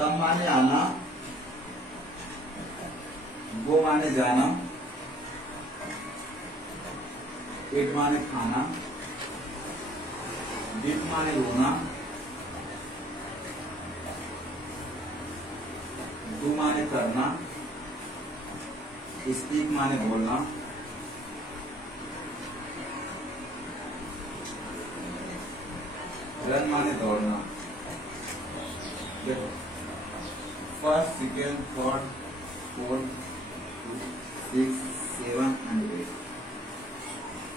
कम माने आना, गो माने जाना, इट माने खाना, डिट माने रोना, डू माने करना, स्पीक माने बोलना, रन माने दौड़ना। देखो first, second, third, fourth, 6, 7 and 8,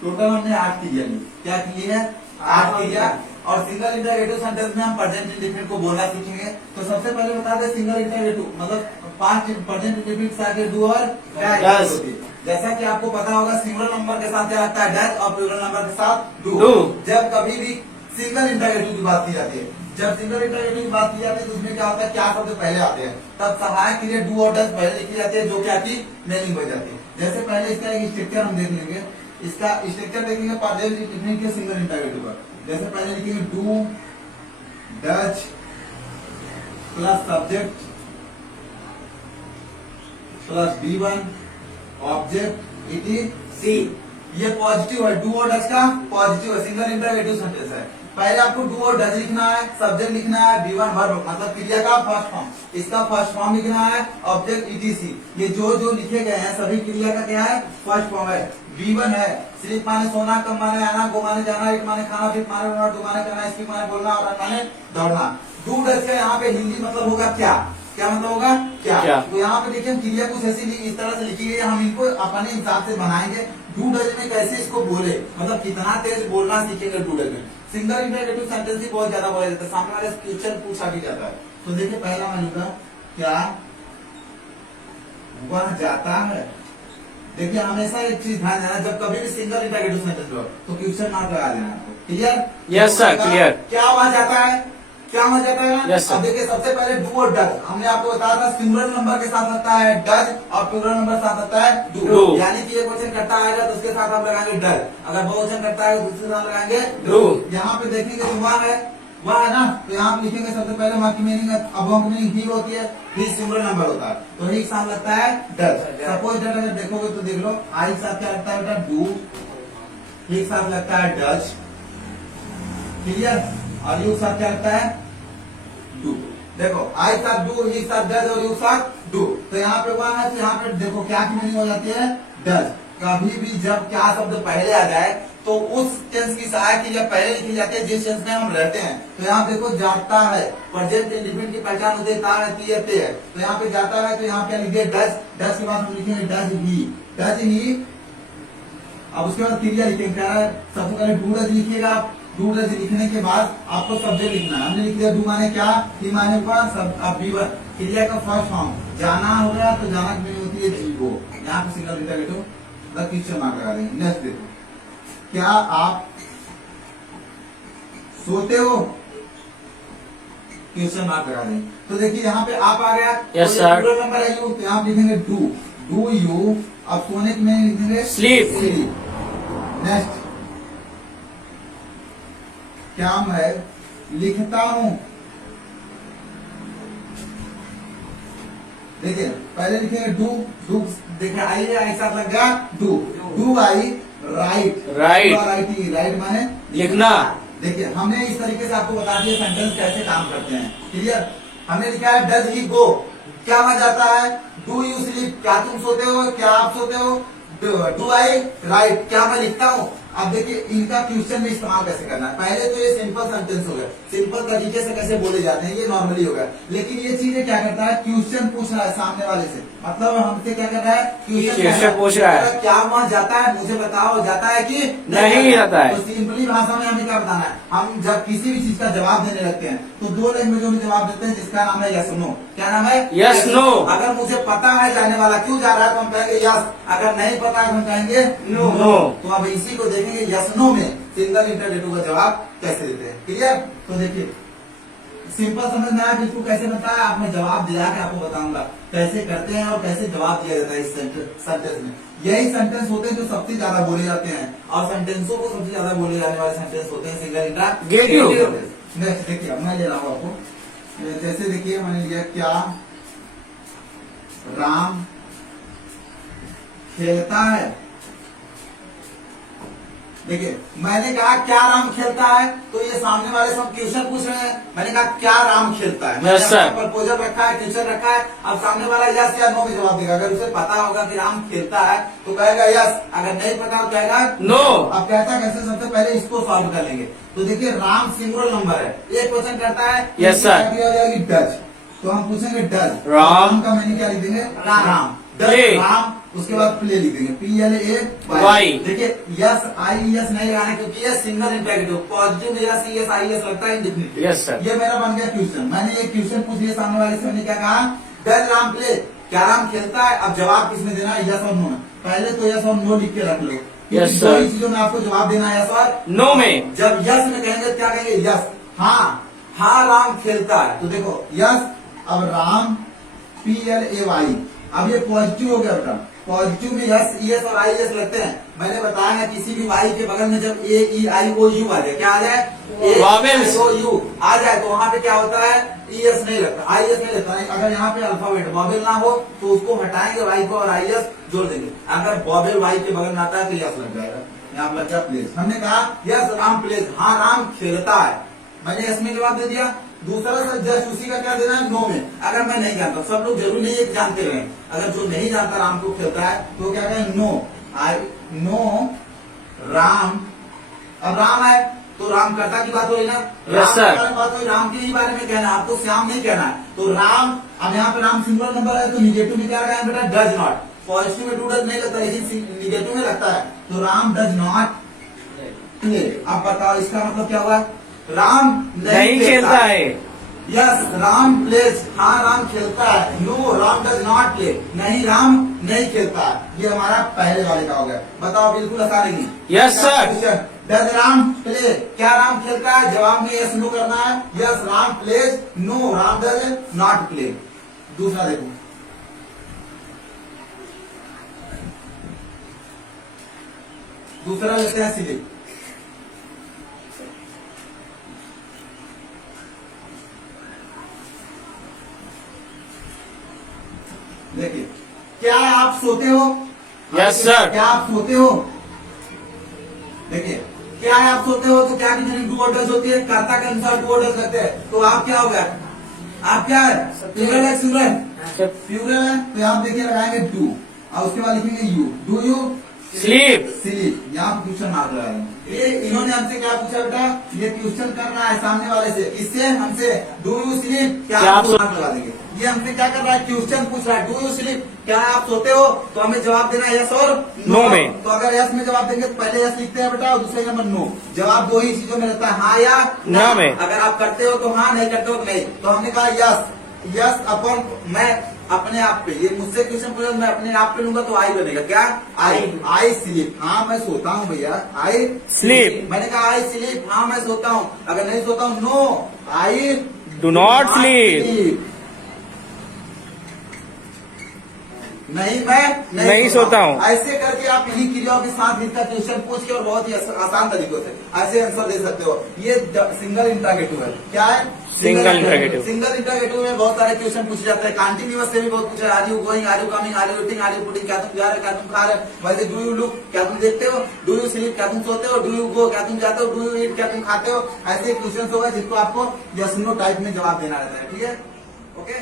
total हमने 8 क्रिया ली। क्या क्रिया है? 8 क्रिया। और सिंगल इंटरोगेटिव सेंटेंस में हम प्रेजेंट इंडेफिनिट को बोलना सीखेंगे। तो सबसे पहले बता दें सिंगल इंटरोगेटिव मतलब 5 प्रेजेंट इंडेफिनिट के आगे डू और डज होती है। जैसा कि आपको पता होगा सिंगुलर नंबर के साथ क्या लगता है? डज, और प्लूरल नंबर के साथ डू। जब कभी भी सिंगल इंटरोगेटिव की बात की जाती है, जब सिंगल इंटरोगेटिव की बात की जाती है तो उसमें क्या होता है? क्या शब्द पहले आते हैं? तब सहायक के लिए डू और डज पहले लिखी जाती है, जो कि आपकी मेनिंग बन जाती है। जैसे पहले इसका एक स्ट्रक्चर हम देख लेंगे, इसका स्ट्रक्चर देखेंगे प्रेजेंट इंडेफिनिट के सिंगल इंटरोगेटिव पर। जैसे पहले लिखेंगे do, does plus subject plus B1 object it is C. ये पॉजिटिव है, डू और डज का पॉजिटिव है, सिंगल इंटरोगेटिव सेंटेंस है। पहले आपको डू और डज लिखना है, सब्जेक्ट लिखना है, B1 वर्ब मतलब क्रिया का फर्स्ट फॉर्म, इसका फर्स्ट फॉर्म लिखना है, ऑब्जेक्ट ETC। ये जो लिखे गए हैं सभी क्रिया का क्या है? फर्स्ट फॉर्म है। B1 है, स्लीप माने सोना, कम माने आना, गो माने जाना, इट माने खाना, फिट माने रोना, डू माने करना, स्पीक माने बोलना, और रन माने दौड़ना। डू डज का यहाँ पे हिंदी मतलब होगा क्या? क्या मतलब होगा? क्या? तो यहाँ पे देखिए क्रिया कुछ ऐसी इस तरह से लिखी गई है, हम इनको अपने हिसाब से बनाएंगे। डू डज में कैसे इसको बोले, मतलब कितना तेज बोलना सीखेंगे डू डज में। सिंगल इंटरोगेटिव सेंटेंस ही बहुत ज्यादा बोला जाता है, सामने वाले क्वेश्चन पूछा भी जाता है। तो देखिए पहला मैं लिखा क्या वह जाता है। देखिए हमेशा एक चीज ध्यान देना, जब कभी भी सिंगल इंटरोगेटिव सेंटेंस हो तो क्वेश्चन मार्क लगा देना आपको। क्लियर? Yes sir, clear. क्या वह जाता है? क्या वह जाता है? Yes sir. अब देखिए सबसे पहले डू और डज हमने आपको बताया था, सिंगुलर नंबर के साथ लगता है डज और प्लूरल नंबर के साथ लगता है डू। यानी कि एक वचन करता आएगा तो उसके साथ हम लगाएंगे डज, अगर बहुवचन करता है तो उसके साथ लगाएंगे डू। यहाँ पे देखेंगे तो वह है ना, तो यहाँ पे लिखेंगे सबसे पहले वहाँ की मीनिंग, अब वहाँ की मीनिंग ही होती है, ही सिंगुलर नंबर होता है, तो ही साथ लगता है डज। सपोज दैट अगर देखोगे तो देख लो आई के साथ क्या लगता है बेटा? डू, ही के साथ लगता है डज। क्लियर? और यू के साथ क्या लगता है? डू। देखो आई के साथ डू, ही के साथ डज और यू के साथ डू। तो यहाँ पे वह है, तो यहाँ पे देखो क्या की मीनिंग हो जाती है? डज। कभी भी जब क्या शब्द पहले आ जाए तो उस टेंस की सहायक क्रिया पहले लिखी जाती है जिस टेंस में हम रहते हैं। तो यहाँ देखो जाता है, प्रेजेंट इंडेफिनिट की पहचान होती है ता रहती है पे है, तो यहाँ पे जाता है तो यहाँ पे लिखिए डज, डज के बाद हम लिखेंगे डज ही, डज ही। अब उसके बाद क्रिया लिखेंगे, क्या है? सबसे पहले डू डज लिखिएगा। डू डज लिखने के बाद आपको सब्जेक्ट लिखना है, हमने लिख दिया डू माने क्या, ही माने ऊपर, सब अब B1 क्रिया का फर्स्ट फॉर्म जाना हो रहा तो जाना की मीनिंग होती है जीवो। यहाँ पे सिंगल इंटरोगेटिव क्वेश्चन मार्क लगा देंगे। नेक्स्ट देखो, क्या आप सोते हो? क्वेश्चन मार्क लगा देंगे। तो देखिए यहाँ पे आप आ गया, यस सर। प्लूरल नंबर है यू, तो यहाँ लिखेंगे डू, डू यू। अब सोने की मीनिंग लिखेंगे स्लीप। नेक्स्ट, क्या मैं लिखता हूं? देखिए पहले लिखेंगे डू, डू देखिए आई है, आई साथ लग गया do, do I right, right माने लिखना। देखिए हमने इस तरीके से आपको बता दिया सेंटेंस कैसे काम करते हैं। क्लियर? हमने लिखा है डज ही गो, क्या वह जाता है? डू यू स्लीप, क्या तुम सोते हो? क्या आप सोते हो? डू आई राइट, क्या मैं लिखता हूँ? अब देखिए इनका क्वेश्चन में इस्तेमाल कैसे करना है। पहले तो ये सिंपल सेंटेंस हो गया, सिंपल तरीके से कैसे बोले जाते हैं ये नॉर्मली हो गया, लेकिन ये चीजें क्या करता है? क्वेश्चन पूछ रहा है सामने वाले से, मतलब हमसे क्या कर रहा है? क्वेश्चन पूछ रहा है। क्या वहाँ जाता है? मुझे बताओ जाता है कि नहीं जाता है। तो सिंपली भाषा में हमें क्या बताना है? हम जब किसी भी चीज का जवाब देने लगते हैं तो 2 लैंग्वेजों में जवाब देते हैं, जिसका नाम है यस नो। क्या नाम है? Yes no. अगर मुझे पता है जाने वाला क्यों जा रहा है तो हम कहेंगे यस, अगर नहीं पता है तो हम कहेंगे नो। तो अब इसी को देखेंगे यस नो में सिंगल इंटरोगेटिव का जवाब कैसे देते हैं। क्लियर? तो देखिए सिंपल समझ में आया बिल्कुल कैसे बनता है, आपने जवाब दिला के आपको बताऊंगा कैसे करते हैं और कैसे जवाब दिया जाता है इस सेंटेंस में। यही सेंटेंस होते हैं जो सबसे ज्यादा बोले जाते हैं, और सेंटेंसों को सबसे ज्यादा बोले जाने वाले सेंटेंस होते हैं सिंगल इंटरोगेटिव। नेक्स्ट देखिए अब मैं ले रहा हूँ आपको जैसे देखिए मैंने लिया क्या राम खेलता है। देखिए मैंने कहा क्या राम खेलता है, तो ये सामने वाले सब क्वेश्चन पूछ रहे हैं। मैंने कहा क्या राम खेलता है, Yes, sir. प्रपोजल रखा है, क्वेश्चन रखा है। अब सामने वाला यस या नो में जवाब देगा। अगर उसे पता होगा कि राम खेलता है तो कहेगा यस, अगर नहीं पता तो कहेगा नो। अब कहता है कैसे, सबसे पहले इसको सॉल्व कर लेंगे। तो देखिए राम सिंगुलर नंबर है, एक क्वेश्चन करता है Yes, sir. डज, तो हम पूछेंगे डज राम का मैंने क्या लिख देंगे, राम Play. डज राम, उसके बाद प्ले लिख देंगे PLA Y. देखिए यस आई यस नहीं लगाना, क्योंकि ये single interrogative positive yes yes I yes लगता है इंडेफिनिटली। Yes, sir. ये मेरा बन गया क्वेश्चन। मैंने ये क्वेश्चन पूछ लिया सामने वाले से, मैंने क्या कहा डज राम प्ले, क्या राम खेलता है। अब जवाब किसमें देना है, यस और नो में। पहले तो यस और नो लिख के रख लो, Yes, दो sir. ही चीजों में आपको जवाब देना है, यस और नो में। जब यस में कहेंगे क्या कहेंगे, यस हाँ हाँ राम खेलता है। तो देखो यस, अब राम PLAY, अब ये पॉजिटिव हो गया बेटा। पॉजिटिव में यस यस और आई एस लगते हैं। मैंने बताया है किसी भी वाई के बगल में जब AEIOU आ जाए, क्या आ जाए Vowels. AEIOU आ जाए, तो वहां पे क्या होता है ES नहीं लगता, IS नहीं लगता। अगर यहाँ पे अल्फाबेट वॉवेल ना हो तो उसको हटाएंगे वाई को और IS जोड़ देंगे। अगर वॉवेल वाई के बगल में आता है तो यस लग जाएगा, यहाँ पर लग गया प्लेस। हमने कहा यस राम प्लेस, हाँ राम खेलता है, मैंने इसमें जवाब दे दिया। दूसरा सर जस्ट उसी का क्या देना है, नो में। अगर मैं नहीं जानता, सब लोग जरूरी नहीं है जानते रहे, अगर जो नहीं जानता राम को खेलता है तो क्या कहें, नो आई नो राम। अब राम है तो राम करता की बात हो रही ना, Yes, sir. राम के बारे में बात हो रही, राम के ही बारे में कहना है, आपको श्याम नहीं कहना है। तो राम, अब यहाँ पे राम सिंगुलर नंबर है तो निगेटिव में क्या लगाए बेटा, डज नॉट। पॉजिटिव में डू डज नहीं लगता, लेकिन निगेटिव में लगता है। तो राम डज नॉट प्ले। अब बताओ इसका मतलब क्या हुआ, राम नहीं खेलता है। यस राम प्लेज, हाँ राम खेलता है। No Ram does not play, नहीं राम नहीं खेलता है। ये हमारा पहले वाले का हो गया। बताओ बिल्कुल आसान है। Yes, sir. Does Ram play, क्या राम खेलता है, जवाब में यस नो करना है। Yes Ram plays, no Ram does not play. दूसरा देखो, दूसरा लेते हैं सिलिप। देखिए क्या आप सोते हो, Yes, sir. क्या आप सोते हो, देखिए क्या है आप सोते हो तो क्या की मीनिंग डू ऑर्डर्स होती है, कर्ता के अनुसार डू ऑर्डर्स लगते हैं। तो आप क्या हो गया, आप क्या है, प्लूरल है सिंगुलर, प्लूरल है तो आप देखिए लगाएंगे डू और उसके बाद लिखेंगे you, do you sleep. Sleep. यहाँ क्वेश्चन मार्क लगाएंगे। ये इन्होंने हमसे क्या पूछा बेटा, ये क्वेश्चन करना है सामने वाले से, इससे हमसे डू यू स्लीप, क्या आप मार्क लगा देंगे। ये हमसे क्या कर रहा है, क्वेश्चन पूछ रहा है डू यू स्लीप, क्या आप सोते हो, तो हमें जवाब देना है यस और नो में। तो अगर यस में जवाब देंगे तो पहले यस लिखते हैं बेटा और दूसरे नंबर नो। जवाब दो ही चीजों में रहता है, हाँ या ना में। अगर आप करते हो तो हाँ, नहीं करते हो तो नहीं। तो हमने कहा यस, यस अपन मैं अपने आप पे, ये मुझसे क्वेश्चन पूछा मैं अपने आप पे लूंगा तो आई बनेगा, क्या आई स्लीप, हाँ मैं सोता हूँ भैया, आई स्लीप। मैंने कहा आई स्लीप, हाँ मैं सोता हूँ। अगर नहीं सोता हूँ, no I do not sleep. नहीं मैं नहीं सोता हूँ। ऐसे करके आप इन्हीं क्रियाओं के साथ इसका क्वेश्चन पूछ के और बहुत ही आसान तरीकों से ऐसे आंसर दे सकते हो। ये सिंगल इंट्रागेटिव है, क्या है, सिंगल इंट्रागेटिव। सिंगल इंट्रागेटिव में बहुत सारे क्वेश्चन पूछे जाते हैं। कंटिन्यूअस से भी बहुत पूछा, are you going, are you coming, are you eating, are you putting, क्या तुम जा रहे हो, क्या तुम खा रहे हो। वैसे डू यू लुक, क्या तुम देखते हो, डू यू स्लीप, क्या तुम सोते हो, डू यू गो, क्या तुम जाते हो, डू यू ईट, क्या तुम खाते हो। ऐसे क्वेश्चन होगा जिसको आपको यस नो टाइप में जवाब देना रहता है, ठीक है, ओके।